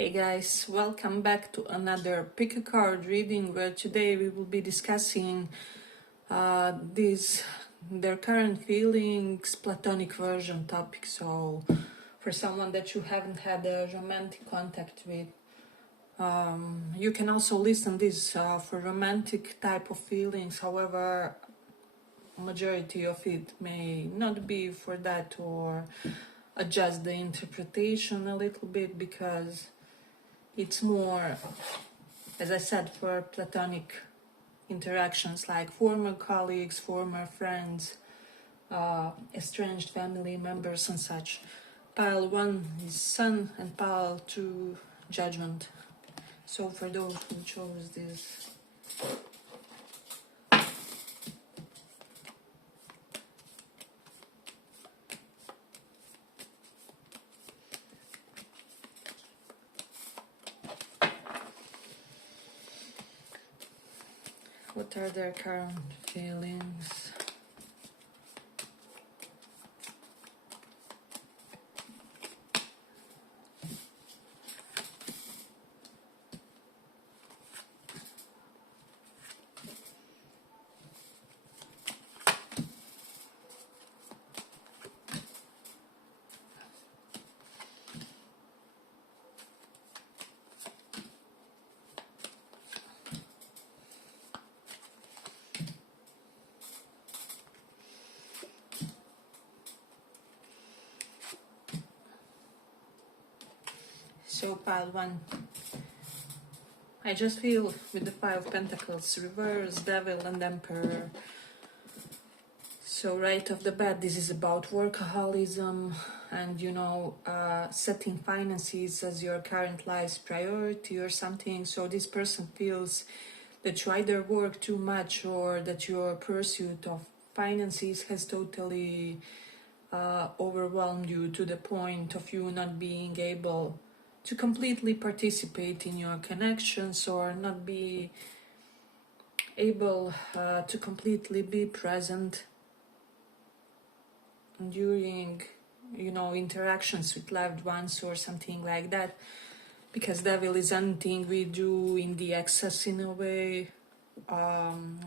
Hey guys, welcome back to another pick a card reading where today we will be discussing their current feelings, platonic version topic. So for someone that you haven't had a romantic contact with, you can also listen this for romantic type of feelings. However, majority of it may not be for that, or adjust the interpretation a little bit because it's more, as I said, for platonic interactions like former colleagues, former friends, estranged family members and such. Pile 1 is Sun and pile 2 Judgment. So for those who chose this, what are their current feelings? So pile 1, I just feel with the Five of Pentacles, Reverse, Devil and Emperor. So right off the bat, this is about workaholism and setting finances as your current life's priority or something. So this person feels that you either work too much or that your pursuit of finances has totally overwhelmed you to the point of you not being able to completely participate in your connections or not be able to completely be present during interactions with loved ones or something like that, because devil is anything we do in the excess in a way,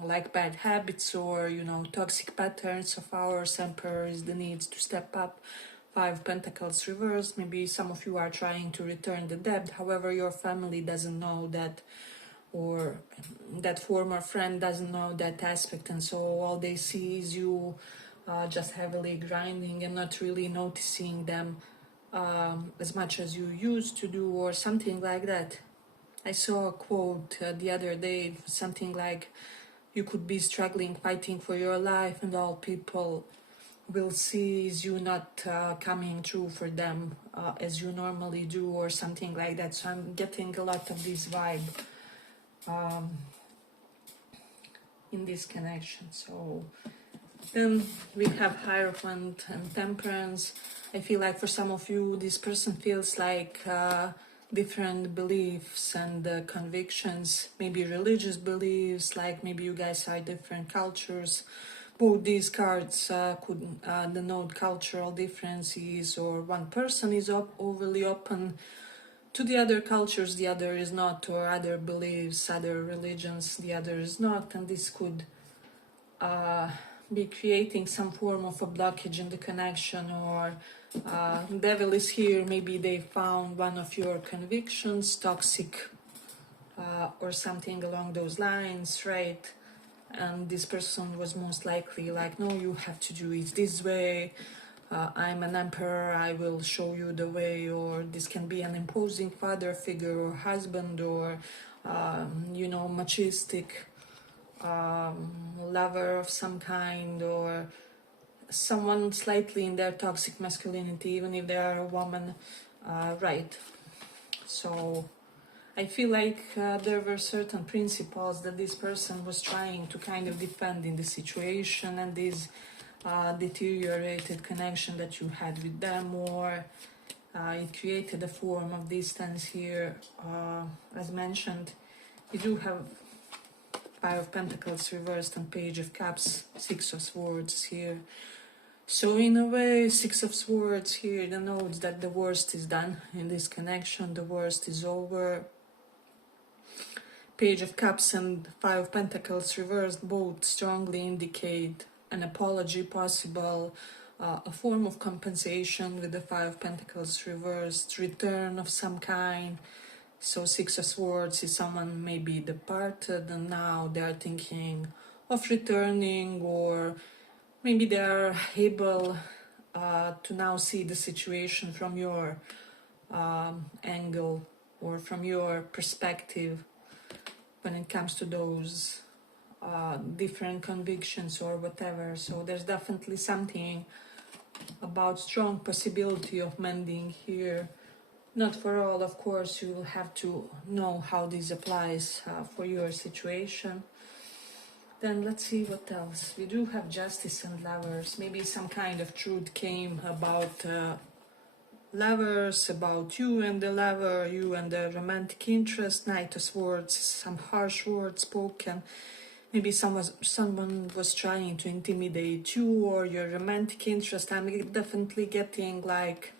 like bad habits or toxic patterns of ours. Emperor is the needs to step up. Five Pentacles reversed, maybe some of you are trying to return the debt, however your family doesn't know that, or that former friend doesn't know that aspect, and so all they see is you just heavily grinding and not really noticing them as much as you used to do, or something like that. I saw a quote the other day, something like, you could be struggling, fighting for your life, and all people will see is you not coming through for them as you normally do, or something like that. So I'm getting a lot of this vibe in this connection. So then we have Hierophant and Temperance. I feel like for some of you, this person feels like different beliefs and convictions, maybe religious beliefs, like maybe you guys are different cultures. Both these cards could denote cultural differences, or one person is overly open to the other cultures, the other is not, or other beliefs, other religions, the other is not, and this could be creating some form of a blockage in the connection, or devil is here, maybe they found one of your convictions toxic or something along those lines, right? And this person was most likely like, no, you have to do it this way, I'm an emperor, I will show you the way. Or this can be an imposing father figure or husband, or machistic lover of some kind, or someone slightly in their toxic masculinity, even if they are a woman, right? So I feel like there were certain principles that this person was trying to kind of defend in the situation, and this deteriorated connection that you had with them, or it created a form of distance here. As mentioned, you do have Five of Pentacles reversed and Page of Cups, Six of Swords here. So in a way, Six of Swords here denotes that the worst is done in this connection, the worst is over. Page of Cups and Five of Pentacles reversed both strongly indicate an apology possible, a form of compensation with the Five of Pentacles reversed, return of some kind. So Six of Swords is someone maybe departed and now they are thinking of returning, or maybe they are able to now see the situation from your angle or from your perspective when it comes to those different convictions or whatever. So there's definitely something about strong possibility of mending here. Not for all, of course, you will have to know how this applies for your situation. Then let's see what else. We do have Justice and Lovers. Maybe some kind of truth came about lovers, about you and the lover, you and the romantic interest. Knight of Swords, some harsh words spoken. Maybe someone was trying to intimidate you or your romantic interest. I'm definitely getting like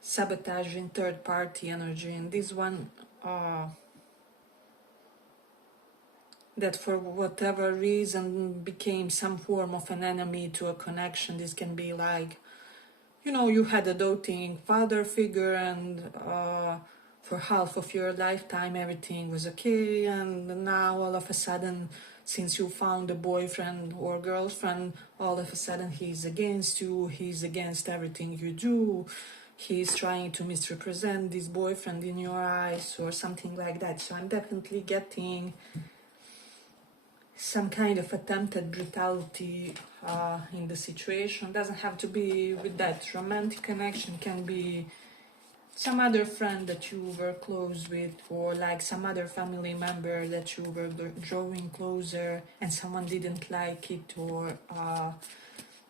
sabotaging third party energy in this one. That for whatever reason became some form of an enemy to a connection. This can be like, you know, you had a doting father figure and for half of your lifetime everything was okay, and now all of a sudden, since you found a boyfriend or girlfriend, all of a sudden he's against you, he's against everything you do, he's trying to misrepresent this boyfriend in your eyes or something like that. So I'm definitely getting some kind of attempted brutality in the situation. Doesn't have to be with that romantic connection, can be some other friend that you were close with, or like some other family member that you were drawing closer and someone didn't like it, or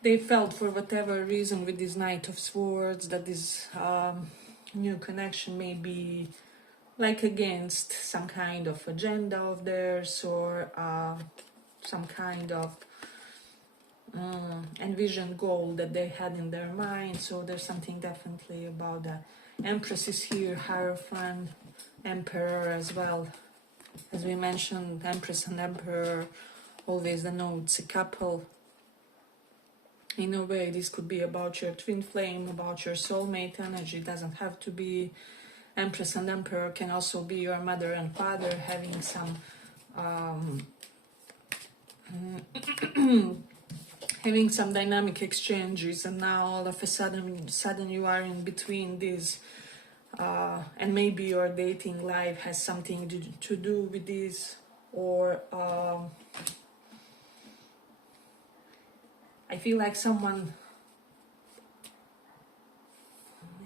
they felt for whatever reason with this Knight of Swords that this new connection may be like against some kind of agenda of theirs, or some kind of envisioned goal that they had in their mind. So there's something definitely about that. Empress is here, Hierophant, Emperor as well. As we mentioned, Empress and Emperor always denotes a couple. In a way, this could be about your twin flame, about your soulmate energy. It doesn't have to be. Empress and Emperor can also be your mother and father having some having some dynamic exchanges, and now all of a sudden you are in between these, and maybe your dating life has something to do with this, or I feel like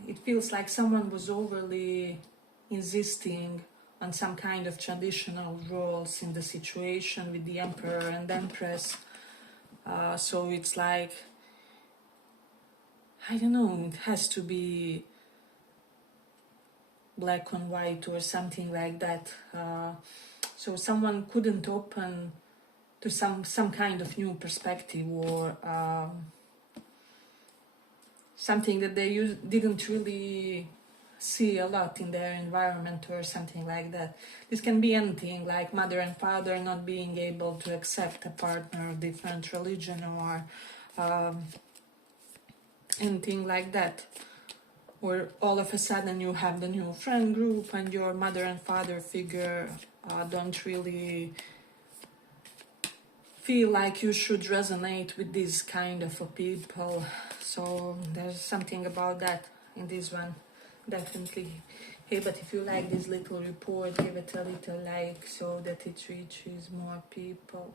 it feels like someone was overly insisting on some kind of traditional roles in the situation with the Emperor and Empress. So it's like, I don't know, it has to be black and white or something like that. So someone couldn't open to some kind of new perspective, or something that they didn't really see a lot in their environment or something like that. This can be anything, like mother and father not being able to accept a partner of different religion, or anything like that. Or all of a sudden you have the new friend group and your mother and father figure don't really feel like you should resonate with this kind of a people. So there's something about that in this one, definitely. Hey, but if you like this little report, give it a little like so that it reaches more people.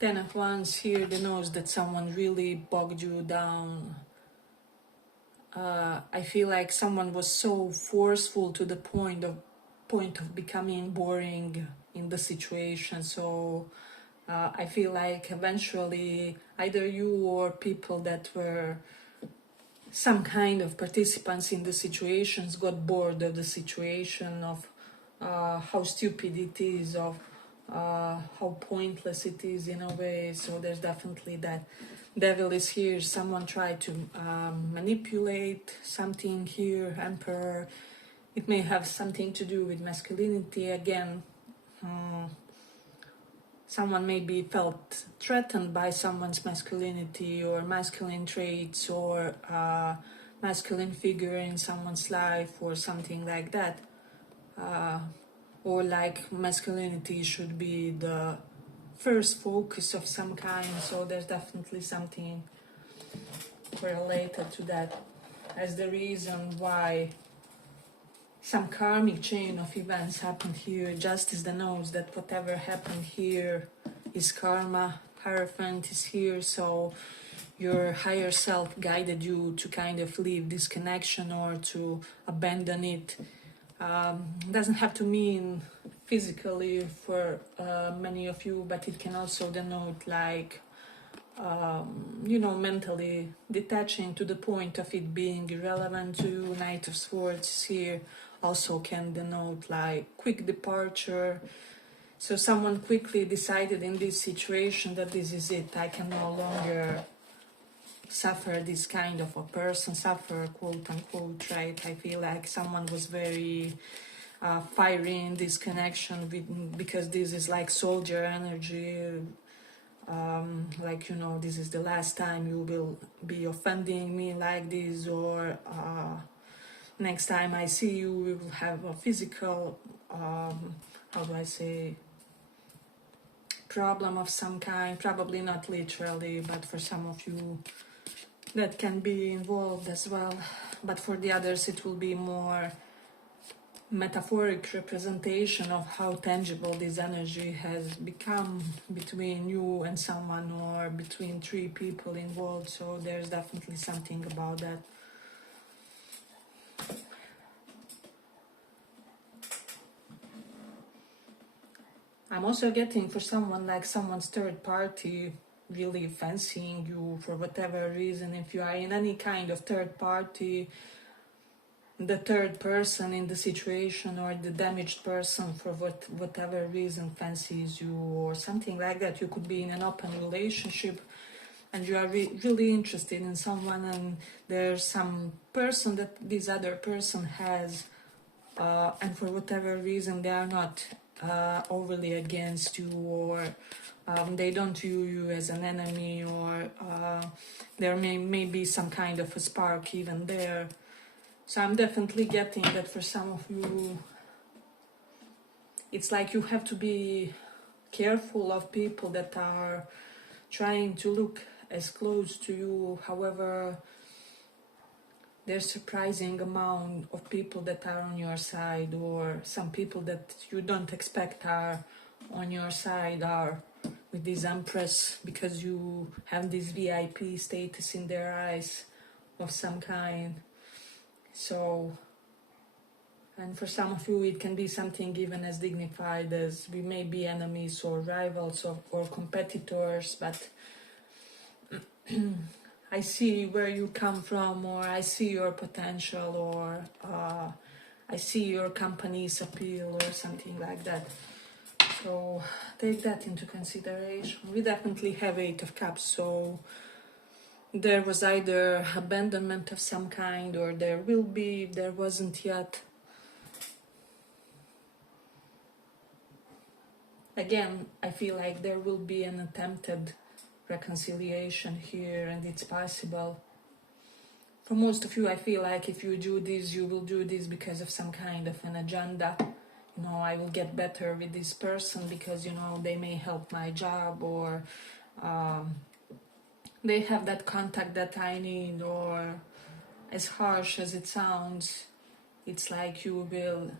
Ten of Wands here denotes that someone really bogged you down. I feel like someone was so forceful to the point of becoming boring in the situation. So I feel like eventually either you or people that were some kind of participants in the situations got bored of the situation, of how stupid it is, of how pointless it is in a way. So there's definitely that devil is here. Someone tried to manipulate something here. Emperor. It may have something to do with masculinity again. Someone maybe felt threatened by someone's masculinity or masculine traits or masculine figure in someone's life or something like that. Or like masculinity should be the first focus of some kind. So there's definitely something correlated to that as the reason why some karmic chain of events happened here. Justice knows that whatever happened here is karma. Hierophant is here, so your higher self guided you to kind of leave this connection or to abandon it. Doesn't have to mean physically for many of you, but it can also denote like mentally detaching to the point of it being irrelevant to you. Knight of Swords here also can denote like quick departure. So someone quickly decided in this situation that this is it, I can no longer suffer this kind of a person, suffer quote unquote, right? I feel like someone was very fiery in this connection because this is like soldier energy. This is the last time you will be offending me like this, or next time I see you, we will have a physical, problem of some kind. Probably not literally, but for some of you that can be involved as well. But for the others, it will be more metaphoric representation of how tangible this energy has become between you and someone, or between three people involved. So there's definitely something about that. I'm also getting for someone like someone's third party really fancying you for whatever reason. If you are in any kind of third party, the third person in the situation or the damaged person for whatever reason fancies you or something like that. You could be in an open relationship and you are really interested in someone, and there's some person that this other person has, and for whatever reason they are not overly against you, or they don't view you as an enemy, or there may be some kind of a spark even there. So I'm definitely getting that for some of you, it's like you have to be careful of people that are trying to look as close to you. However, there's surprising amount of people that are on your side, or some people that you don't expect are on your side are with this Empress, because you have this VIP status in their eyes of some kind. So, and for some of you it can be something even as dignified as we may be enemies or rivals or competitors, but I see where you come from, or I see your potential, or I see your company's appeal or something like that. So take that into consideration. We definitely have 8 of Cups, so there was either abandonment of some kind, or there will be, if there wasn't yet. Again, I feel like there will be an attempted reconciliation here, and it's possible. For most of you, I feel like if you do this, you will do this because of some kind of an agenda. I will get better with this person because, they may help my job, or they have that contact that I need, or as harsh as it sounds, it's like you will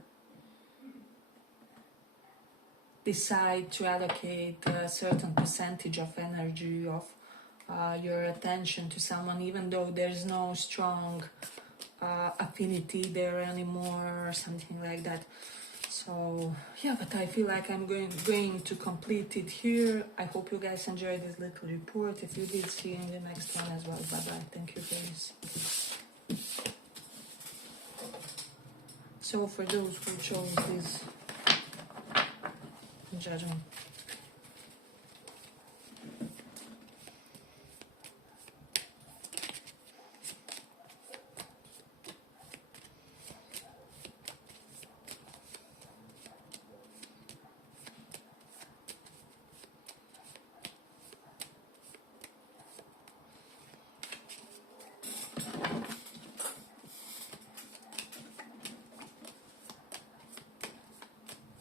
decide to allocate a certain percentage of energy, of your attention to someone, even though there's no strong affinity there anymore or something like that. So yeah, but I feel like I'm going to complete it here. I hope you guys enjoyed this little report. If you did, see you in the next one as well. Bye bye. Thank you guys. So for those who chose this judgment.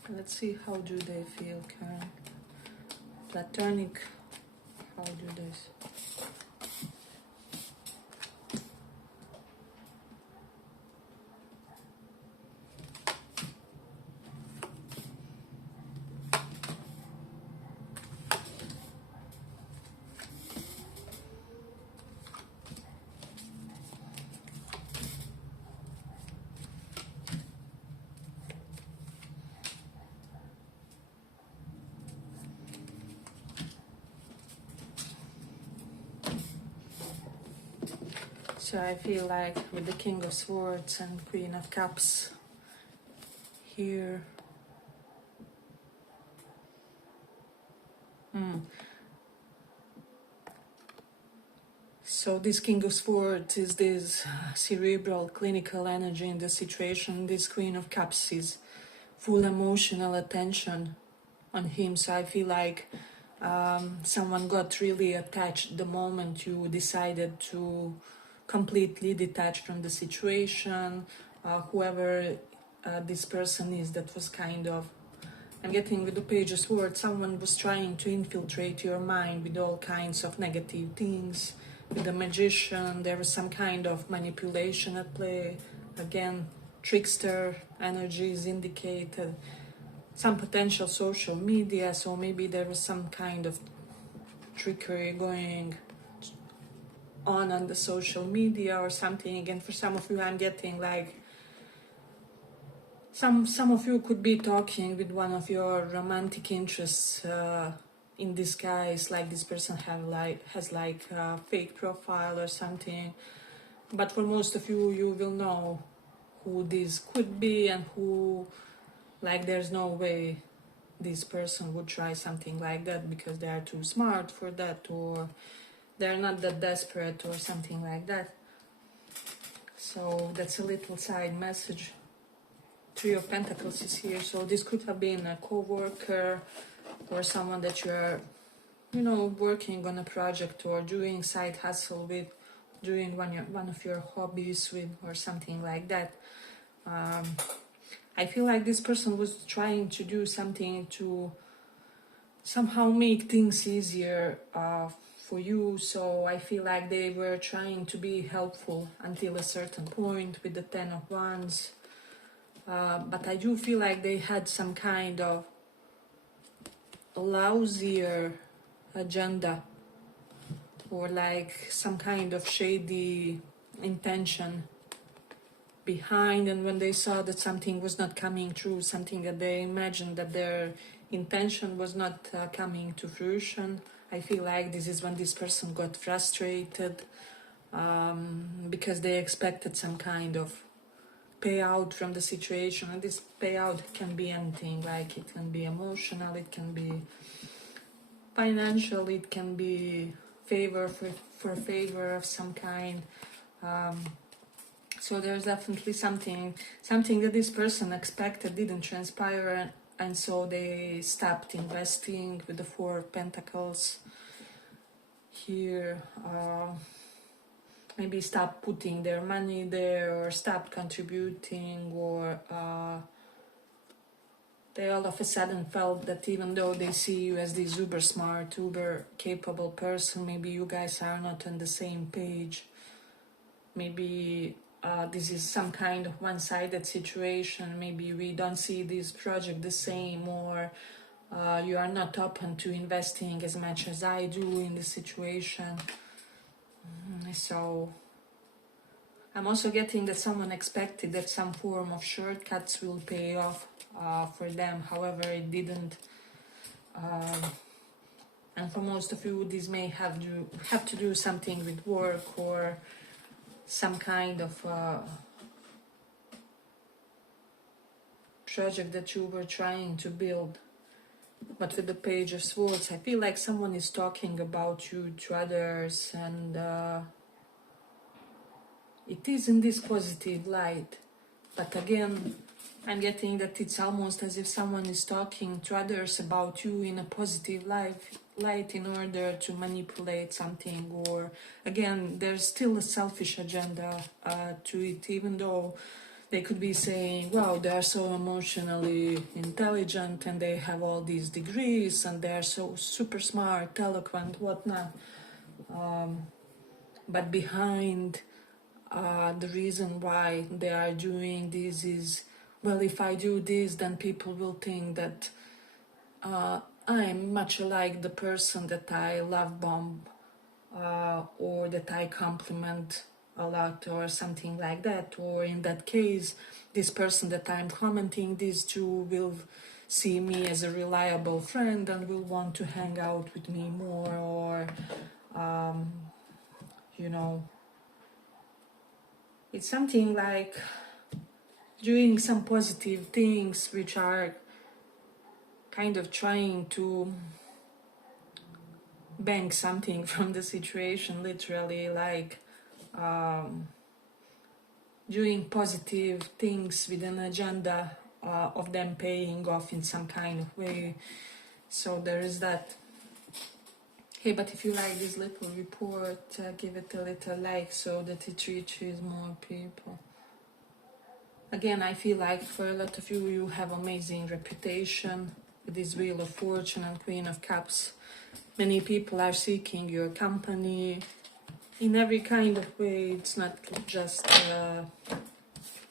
Let's see, how do they feel currently? Platonic, how do this? So I feel like with the King of Swords and Queen of Cups here. So this King of Swords is this cerebral, clinical energy in the situation. This Queen of Cups is full emotional attention on him. So I feel like someone got really attached the moment you decided to completely detach from the situation. Whoever this person is, that was kind of, I'm getting with the Page of Swords, someone was trying to infiltrate your mind with all kinds of negative things. With the Magician, there was some kind of manipulation at play. Again, trickster energies indicated. Some potential social media, so maybe there was some kind of trickery going on the social media or something. Again, for some of you, I'm getting like some of you could be talking with one of your romantic interests in disguise, like this person has like a fake profile or something. But for most of you, you will know who this could be and who, like, there's no way this person would try something like that because they are too smart for that, or they're not that desperate or something like that. So that's a little side message. Three of Pentacles is here, so this could have been a co-worker or someone that you're, working on a project or doing side hustle with, doing one of your hobbies with, or something like that. I feel like this person was trying to do something to somehow make things easier for you. So I feel like they were trying to be helpful until a certain point with the Ten of Wands. But I do feel like they had some kind of lousier agenda, or like some kind of shady intention behind, and when they saw that something was not coming true, something that they imagined that their intention was not coming to fruition, I feel like this is when this person got frustrated because they expected some kind of payout from the situation, and this payout can be anything, like it can be emotional, it can be financial, it can be favor for favor of some kind. So there's definitely something that this person expected didn't transpire, and so they stopped investing with the Four of Pentacles here. Maybe stop putting their money there, or stop contributing, or they all of a sudden felt that even though they see you as this uber smart, uber capable person, maybe you guys are not on the same page. Maybe this is some kind of one-sided situation. Maybe we don't see this project the same, or you are not open to investing as much as I do in this situation. So I'm also getting that someone expected that some form of shortcuts will pay off for them. However, it didn't. And for most of you, this may have to do something with work, or some kind of project that you were trying to build. But with the Page of Swords, I feel like someone is talking about you to others, and it is in this positive light. But again, I'm getting that it's almost as if someone is talking to others about you in a positive light in order to manipulate something, or again, there's still a selfish agenda to it, even though they could be saying, wow, they are so emotionally intelligent and they have all these degrees and they are so super smart, eloquent, whatnot. But behind the reason why they are doing this is, well, if I do this, then people will think that I'm much like the person that I love bomb or that I compliment a lot or something like that. Or in that case, this person that I'm commenting this to will see me as a reliable friend and will want to hang out with me more, or you know, it's something like doing some positive things which are kind of trying to bank something from the situation, literally, like doing positive things with an agenda of them paying off in some kind of way. So there is that. Hey, but if you like this little report, give it a little like so that it reaches more people. Again, I feel like for a lot of you, you have amazing reputation with this Wheel of Fortune and Queen of Cups. Many people are seeking your company in every kind of way. It's not just...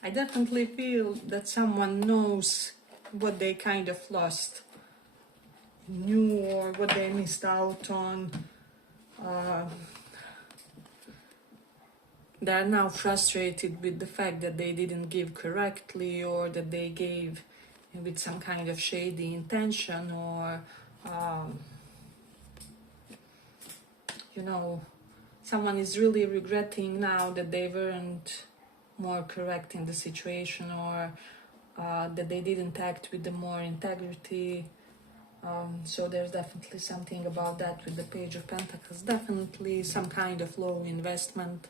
I definitely feel that someone knows what they kind of lost, knew, or what they missed out on. They are now frustrated with the fact that they didn't give correctly, or that they gave with some kind of shady intention, or you know, someone is really regretting now that they weren't more correct in the situation, or that they didn't act with the more integrity. So there's definitely something about that with the Page of Pentacles. Definitely some kind of low investment.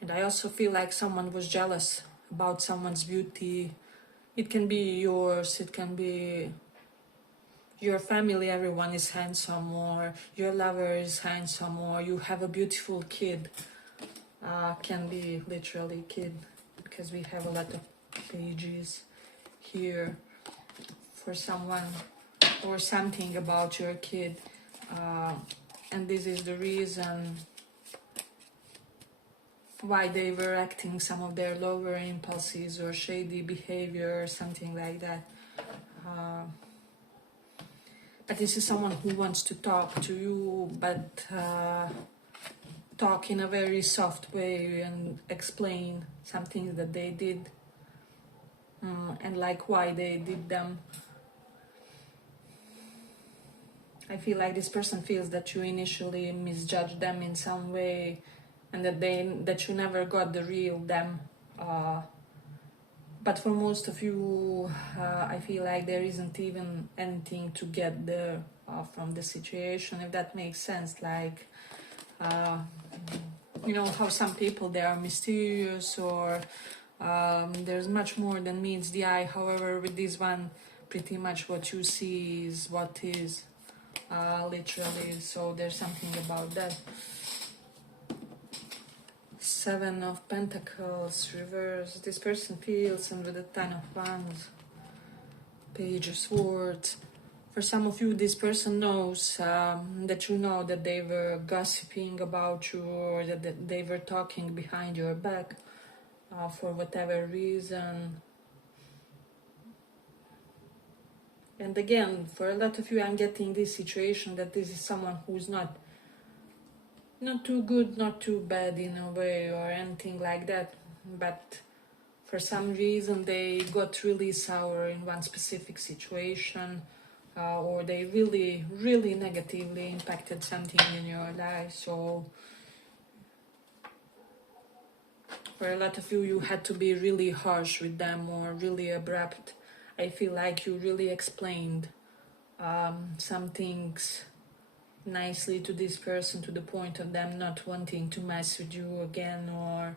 And I also feel like someone was jealous about someone's beauty. It can be yours, it can be your family, everyone is handsome, or your lover is handsome, or you have a beautiful kid. Can be literally kid, because we have a lot of pages here for someone, or something about your kid. And this is the reason why they were acting some of their lower impulses or shady behavior or something like that. But this is someone who wants to talk to you, but talk in a very soft way and explain some things that they did, and like why they did them. I feel like this person feels that you initially misjudged them in some way, and that you never got the real them. But for most of you, I feel like there isn't even anything to get there from the situation, if that makes sense. Like, you know how some people, they are mysterious, or there's much more than meets the eye. However, with this one, pretty much what you see is what is, literally. So there's something about that. Seven of Pentacles reverse. This person feels, and with the Ten of Wands, Page of Swords. For some of you, this person knows that you know that they were gossiping about you, or that they were talking behind your back for whatever reason. And again, for a lot of you, I'm getting this situation that this is someone who's not too good, not too bad in a way, or anything like that, but for some reason they got really sour in one specific situation, or they really, really negatively impacted something in your life. So for a lot of you, you had to be really harsh with them, or really abrupt. I feel like you really explained some things nicely to this person, to the point of them not wanting to mess with you again, or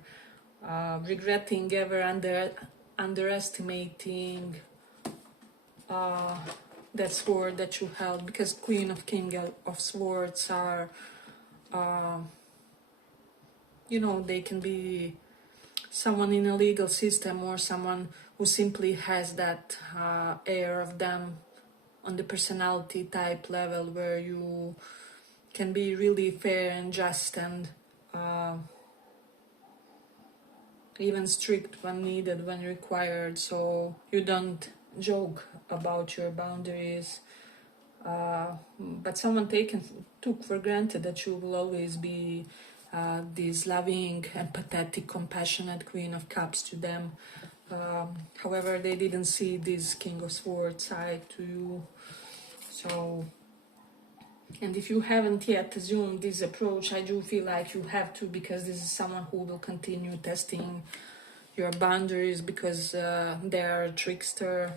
regretting ever underestimating that sword that you held, because Queen of King of Swords are, you know, they can be someone in a legal system, or someone who simply has that air of them on the personality type level, where you can be really fair and just and even strict when needed, when required, so you don't joke about your boundaries. But someone took for granted that you will always be this loving, empathetic, compassionate Queen of Cups to them. However, they didn't see this King of Swords side to you. So, and if you haven't yet assumed this approach, I do feel like you have to, because this is someone who will continue testing your boundaries, because they are a trickster.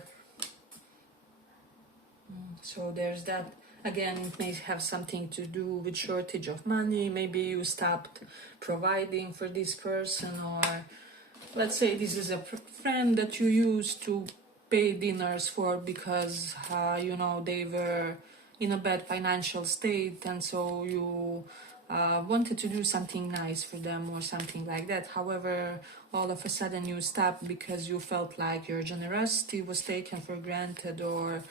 So there's that. Again, it may have something to do with shortage of money. Maybe you stopped providing for this person, or let's say this is a friend that you used to pay dinners for because you know, they were in a bad financial state, and so you wanted to do something nice for them or something like that. However, all of a sudden you stopped because you felt like your generosity was taken for granted, or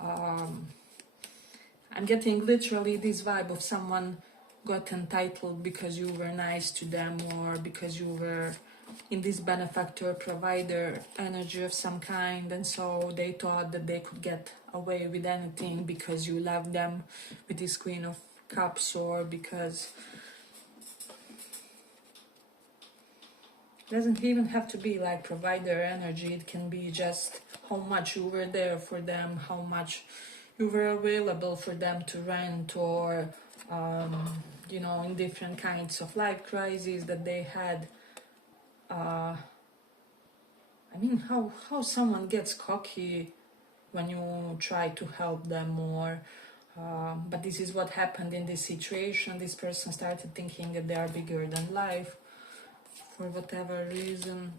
I'm getting literally this vibe of someone got entitled because you were nice to them, or because you were in this benefactor provider energy of some kind, and so they thought that they could get away with anything because you loved them with this Queen of Cups, or because it doesn't even have to be like provider energy. It can be just how much you were there for them, how much you were available for them to rent, or you know, in different kinds of life crises that they had. I mean, how someone gets cocky when you try to help them, or but this is what happened in this situation. This person started thinking that they are bigger than life for whatever reason,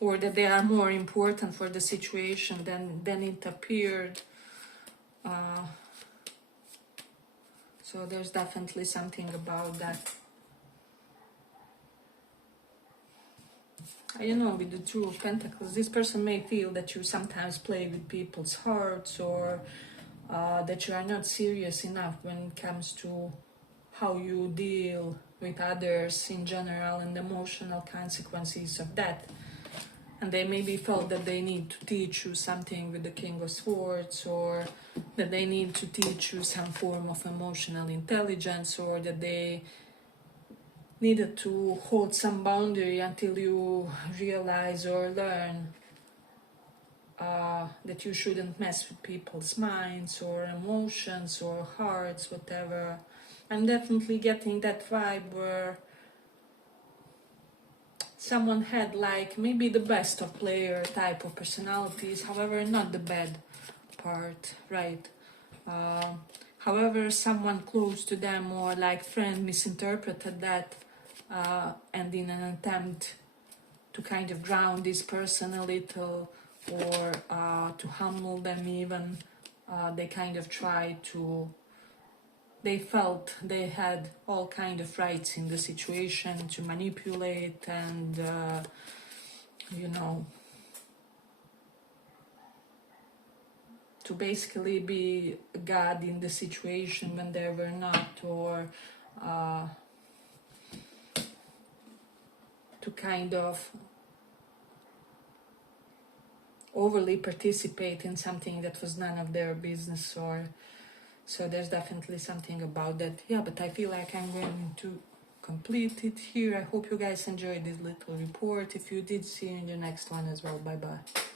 or that they are more important for the situation than it appeared. So there's definitely something about that. I don't know, with the Two of Pentacles, this person may feel that you sometimes play with people's hearts, or that you are not serious enough when it comes to how you deal with others in general and the emotional consequences of that. And they maybe felt that they need to teach you something with the King of Swords, or that they need to teach you some form of emotional intelligence, or that they needed to hold some boundary until you realize or learn that you shouldn't mess with people's minds or emotions or hearts, whatever. I'm definitely getting that vibe where someone had like maybe the best of player type of personalities, however not the bad part, right? However, someone close to them or like friend misinterpreted that, and in an attempt to kind of ground this person a little, or to humble them even, they kind of tried to, they felt they had all kind of rights in the situation to manipulate and you know, to basically be God in the situation when they were not, or to kind of overly participate in something that was none of their business. Or so there's definitely something about that. Yeah, but I feel like I'm going to complete it here. I hope you guys enjoyed this little report. If you did, see you in the next one as well. Bye bye.